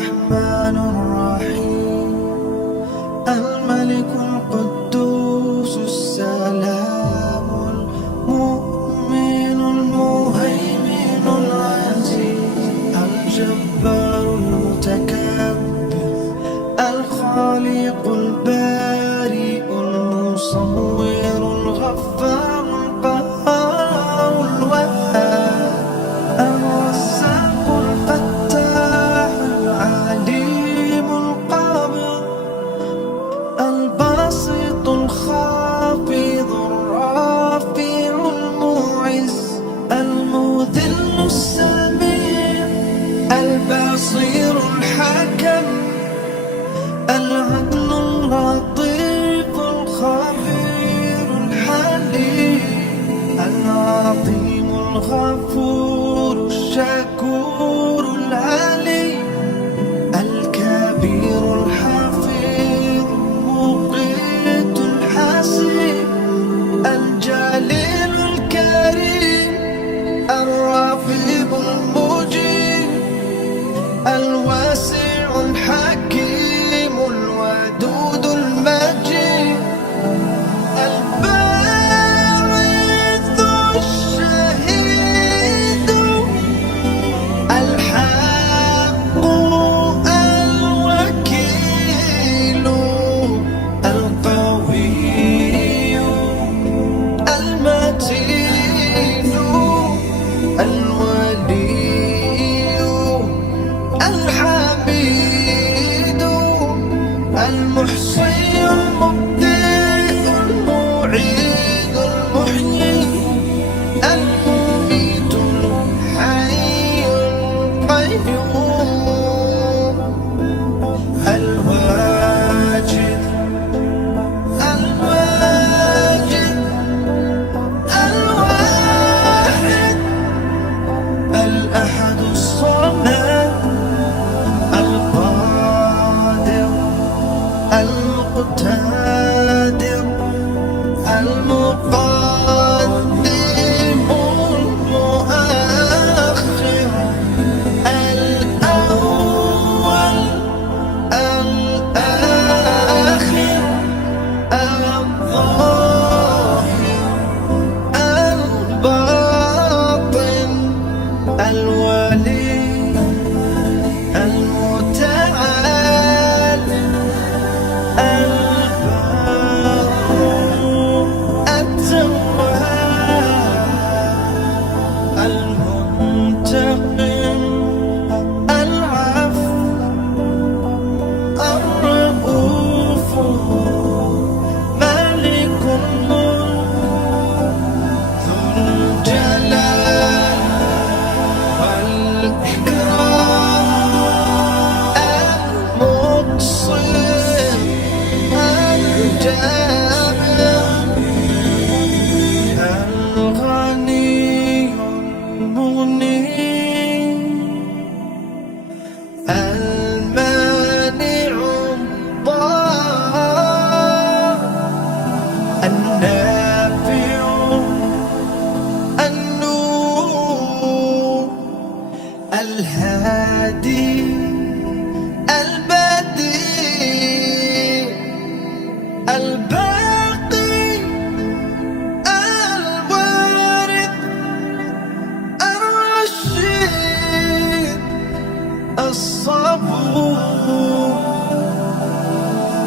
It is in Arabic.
الرحمن الرحيم الملك القدوس السلام المؤمن المهيمن العزيز الجبار المتكبر الخالق البارئ المصور الغفار القهار الوهاب الرزاق الفتاح العليم القابض الباسط الخافض الرافع المعز المذل السميع البصير الحكم العدل اللطيف الخبير الحليم العظيم الغفور الشكور العلي الكبير الحفيظ المقيت الحسيب الجليل الكريم الرفيق المجيب الواسع الحكيم الودود المجيد الباعث الشهيد الحق الوكيل القوي المتين الولي الحميد المحصي المبدئ المعيد المحيي المميت الحي القيوم الواجد الواجد الواحد الأحد الصمد القادر المقتدر المقدم المؤخر الأول الآخر الظاهر الباطن الولي المتعال المنتقم العفو الرؤوف مالك الملك ذو الجلال والإكرام المبصر الجابر الغني المغني المانع الضار النافع النور الهادي البديع الباقي الوارث الرشيد الصبور